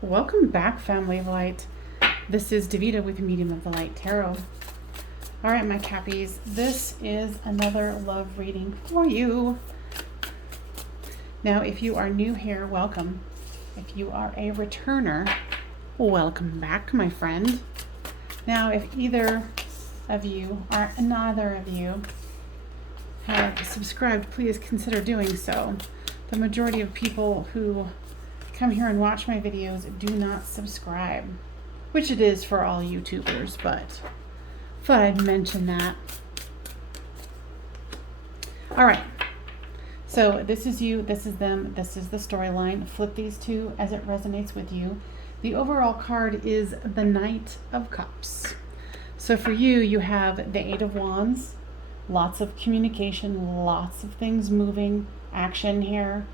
Welcome back, family of light. This is Davida with Medium of the Light Tarot. All right, my Cappies, this is another love reading for you. Now, if you are new here, welcome. If you are a returner, welcome back, my friend. Now, if either of you or neither of you have subscribed, please consider doing so. The majority of people who come here and watch my videos do not subscribe, which it is for all YouTubers, but thought I'd mention that. All right, so this is you, this is them, this is the storyline. Flip these two as it resonates with you. The overall card is the Knight of Cups. So for you, you have the Eight of Wands, lots of communication, lots of things moving, action here.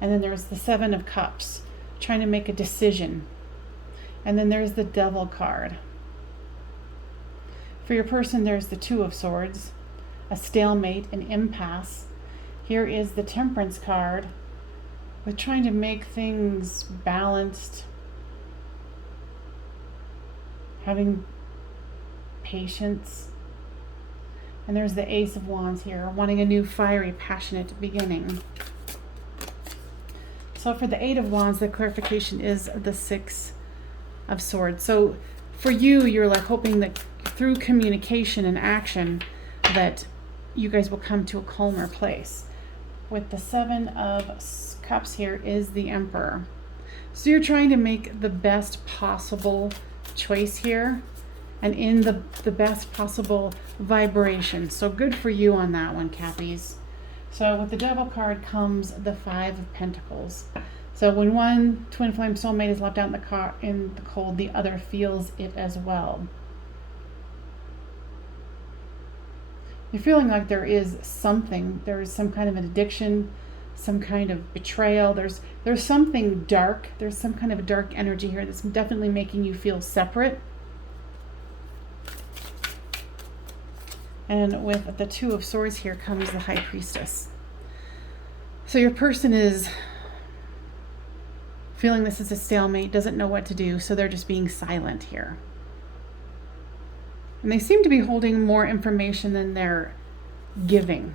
And then there's the Seven of Cups, trying to make a decision. And then there's the Devil card. For your person, there's the Two of Swords, a stalemate, an impasse. Here is the Temperance card, with trying to make things balanced, having patience. And there's the Ace of Wands here, wanting a new fiery, passionate beginning. So for the Eight of Wands, the clarification is the Six of Swords. So for you, you're like hoping that through communication and action that you guys will come to a calmer place. With the Seven of Cups here is the Emperor. So you're trying to make the best possible choice here and in the best possible vibration. So good for you on that one, Cappies. So with the Devil card comes the Five of Pentacles. So when one twin flame soulmate is left out in the cold, the other feels it as well. You're feeling like there is something. There is some kind of an addiction, some kind of betrayal. There's something dark. There's some kind of a dark energy here that's definitely making you feel separate. And with the Two of Swords here comes the High Priestess. So your person is feeling this is a stalemate, doesn't know what to do, so they're just being silent here. And they seem to be holding more information than they're giving.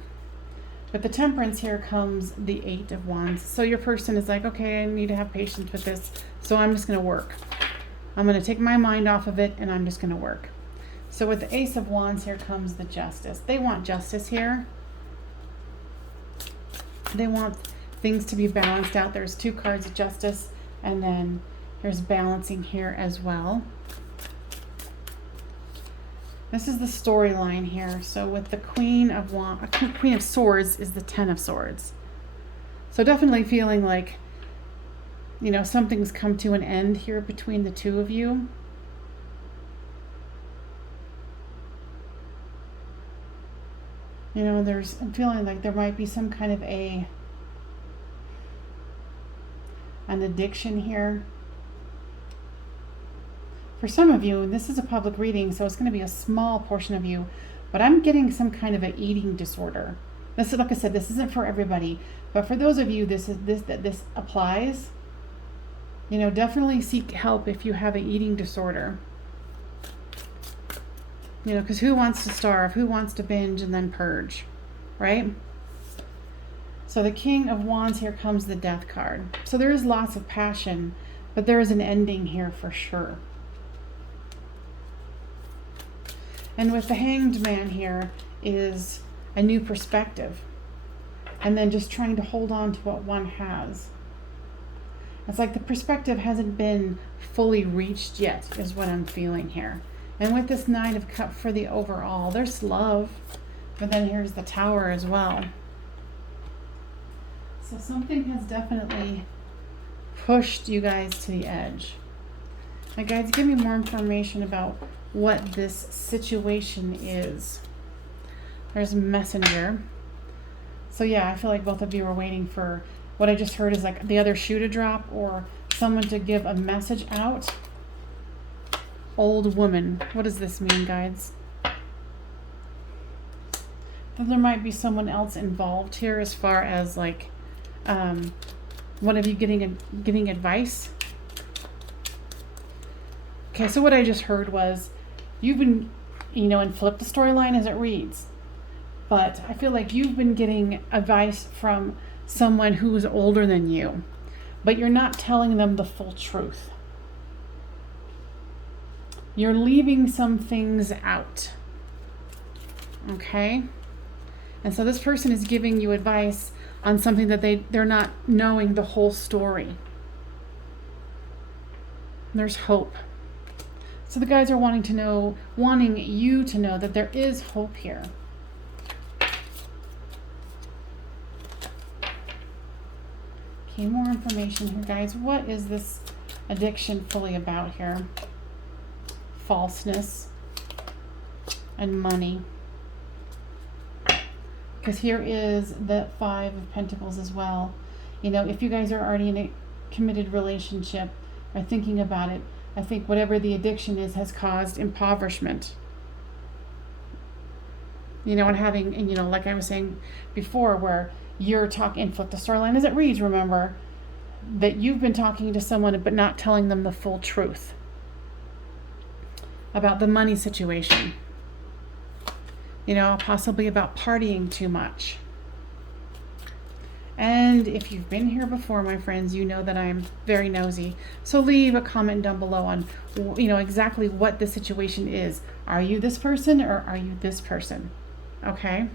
With the Temperance here comes the Eight of Wands. So your person is like, okay, I need to have patience with this, so I'm just going to work. I'm going to take my mind off of it, and I'm just going to work. So with the Ace of Wands, here comes the Justice. They want justice here. They want things to be balanced out. There's two cards of Justice, and then there's balancing here as well. This is the storyline here. So with the Queen of Swords is the Ten of Swords. So definitely feeling like, you know, something's come to an end here between the two of you. You know, I'm feeling like there might be some kind of an addiction here. For some of you, and this is a public reading, so it's going to be a small portion of you, but I'm getting some kind of an eating disorder. This is, like I said, this isn't for everybody, but for those of you this applies, you know, definitely seek help if you have an eating disorder. You know, because who wants to starve? Who wants to binge and then purge, right? So the King of Wands, here comes the Death card. So there is lots of passion, but there is an ending here for sure. And with the Hanged Man here is a new perspective. And then just trying to hold on to what one has. It's like the perspective hasn't been fully reached yet, is what I'm feeling here. And with this Nine of Cups for the overall, there's love, but then here's the Tower as well. So something has definitely pushed you guys to the edge. Now, guys, give me more information about what this situation is. There's Messenger. So yeah, I feel like both of you are waiting for what I just heard is like the other shoe to drop or someone to give a message out. Old woman. What does this mean, guys? That there might be someone else involved here as far as like one of you giving advice. Okay, so what I just heard was you've been, and flip the storyline as it reads. But I feel like you've been getting advice from someone who's older than you, but you're not telling them the full truth. You're leaving some things out. Okay? And so this person is giving you advice on something that they're not knowing the whole story. There's hope. So the guys are wanting you to know that there is hope here. Okay, more information here, guys. What is this addiction fully about here? Falseness and money. Because here is the 5 of Pentacles as well. If you guys are already in a committed relationship or thinking about it, I think whatever the addiction is has caused impoverishment. And like I was saying before, where you're talking, flip the storyline as it reads, remember, that you've been talking to someone but not telling them the full truth about the money situation. Possibly about partying too much. And if you've been here before, my friends, you know that I'm very nosy. So leave a comment down below on, exactly what the situation is. Are you this person or are you this person? Okay?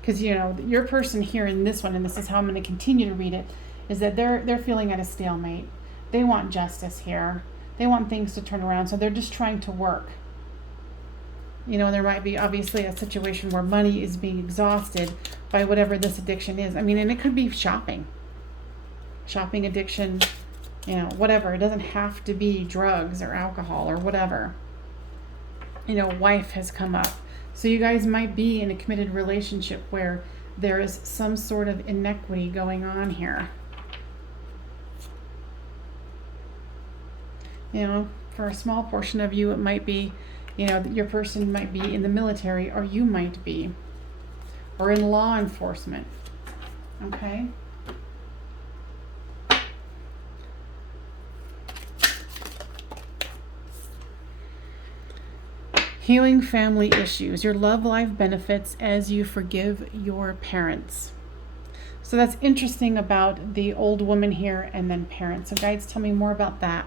Because, your person here in this one, and this is how I'm going to continue to read it, is that they're feeling at a stalemate. They want justice here. They want things to turn around, so they're just trying to work. There might be obviously a situation where money is being exhausted by whatever this addiction is. And it could be shopping addiction, whatever. It doesn't have to be drugs or alcohol or whatever. Wife has come up. So you guys might be in a committed relationship where there is some sort of inequity going on here. For a small portion of you, it might be your person might be in the military, or you might be, or in law enforcement. Okay? Healing family issues. Your love life benefits as you forgive your parents. So that's interesting about the old woman here and then parents. So guides, tell me more about that.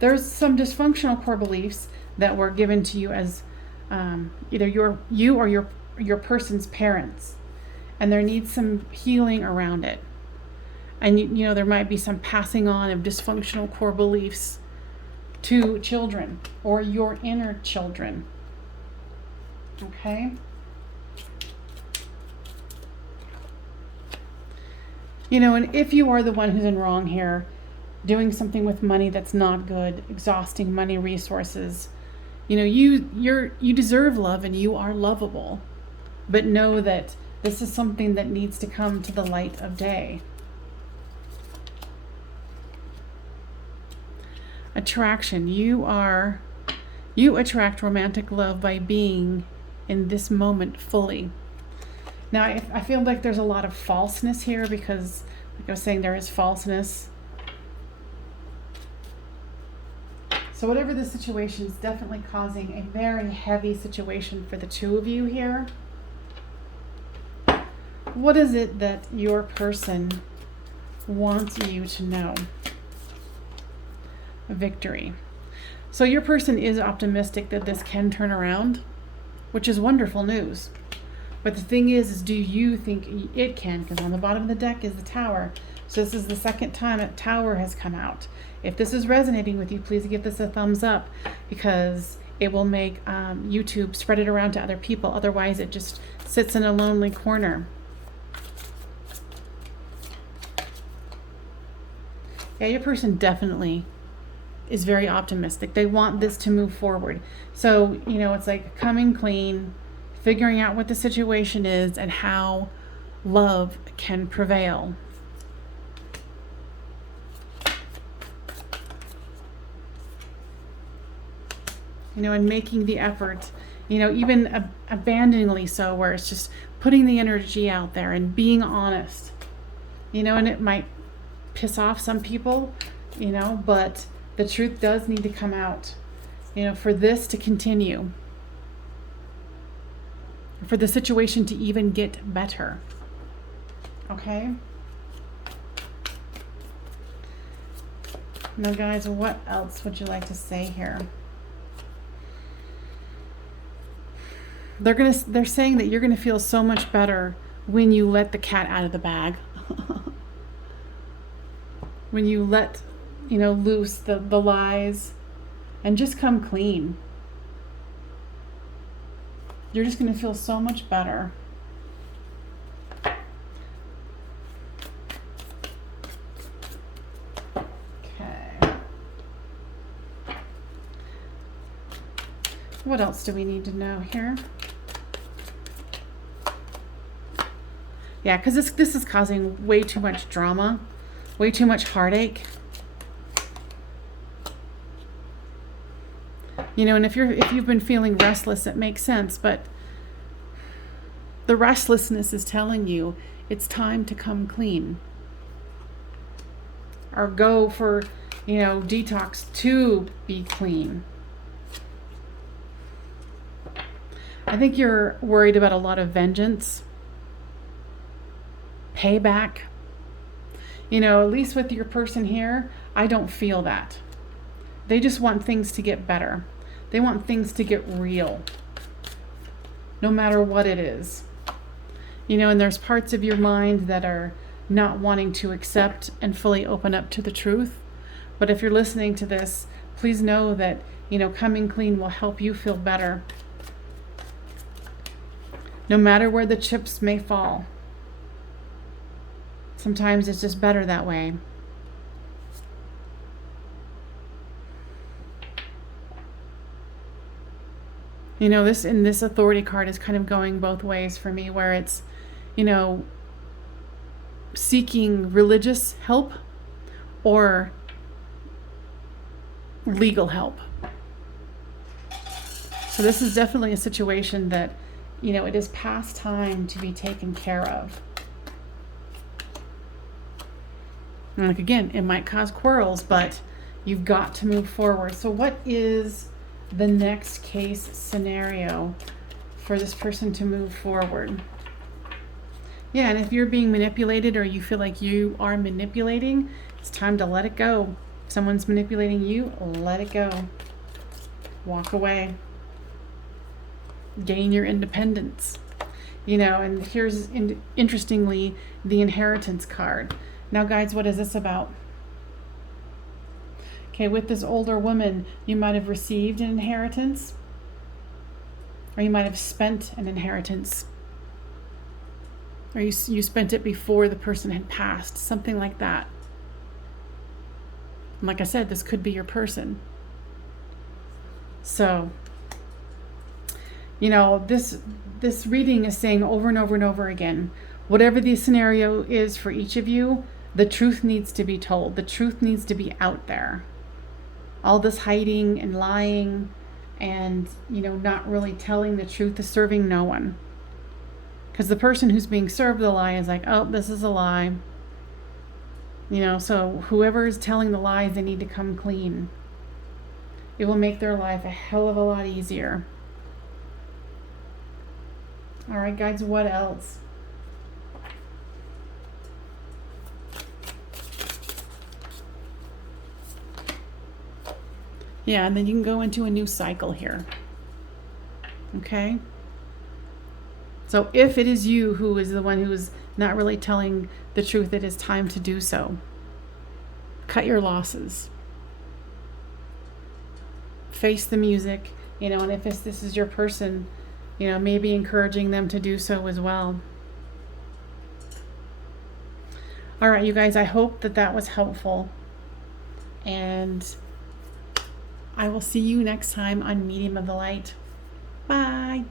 There's some dysfunctional core beliefs that were given to you as either you or your person's parents, and there needs some healing around it. And there might be some passing on of dysfunctional core beliefs to children or your inner children. Okay? And if you are the one who's in wrong here, doing something with money that's not good, exhausting money resources, you deserve love and you are lovable, but know that this is something that needs to come to the light of day. Attraction. You attract romantic love by being in this moment fully. Now, I feel like there's a lot of falseness here because, like I was saying, there is falseness. So whatever the situation is, definitely causing a very heavy situation for the two of you here. What is it that your person wants you to know? Victory. So your person is optimistic that this can turn around, which is wonderful news. But the thing is do you think it can? Because on the bottom of the deck is the Tower. So this is the second time a Tower has come out. If this is resonating with you, please give this a thumbs up, because it will make YouTube spread it around to other people. Otherwise, it just sits in a lonely corner. Yeah, your person definitely is very optimistic. They want this to move forward. So, it's like coming clean, figuring out what the situation is and how love can prevail. And making the effort, even abandoningly so, where it's just putting the energy out there and being honest, and it might piss off some people, you know, but the truth does need to come out, you know, for this to continue, for the situation to even get better. Okay? Now, guys, what else would you like to say here? They're saying that you're gonna feel so much better when you let the cat out of the bag. When you let, you know, loose the lies and just come clean. You're just gonna feel so much better. Okay. What else do we need to know here? Yeah, because this is causing way too much drama, way too much heartache. You know, and if you've been feeling restless, it makes sense, but the restlessness is telling you it's time to come clean. Or go for, you know, detox to be clean. I think you're worried about a lot of vengeance, payback. You know, at least with your person here, I don't feel that. They just want things to get better. They want things to get real, no matter what it is. You know, and there's parts of your mind that are not wanting to accept and fully open up to the truth. But if you're listening to this, please know that, you know, coming clean will help you feel better, no matter where the chips may fall. Sometimes it's just better that way. You know, this authority card is kind of going both ways for me, where it's, you know, seeking religious help or legal help. So this is definitely a situation that, you know, it is past time to be taken care of. And like, again, it might cause quarrels, but you've got to move forward. So what is the next case scenario for this person to move forward? Yeah, and if you're being manipulated or you feel like you are manipulating, it's time to let it go. If someone's manipulating you, let it go. Walk away. Gain your independence. You know, and here's, interestingly, the inheritance card. Now, guys, what is this about? Okay, with this older woman, you might have received an inheritance, or you might have spent an inheritance, or you spent it before the person had passed, something like that. And like I said, this could be your person. So, you know, this reading is saying over and over and over again, whatever the scenario is for each of you, the truth needs to be told. The truth needs to be out there. All this hiding and lying and, you know, not really telling the truth is serving no one. Because the person who's being served the lie is like, oh, this is a lie. You know, so whoever is telling the lies, they need to come clean. It will make their life a hell of a lot easier. All right, guys, what else? Yeah, and then you can go into a new cycle here. Okay? So if it is you who is the one who is not really telling the truth, it is time to do so. Cut your losses. Face the music, you know, and if this is your person, you know, maybe encouraging them to do so as well. All right, you guys, I hope that was helpful. And I will see you next time on Medium of the Light. Bye.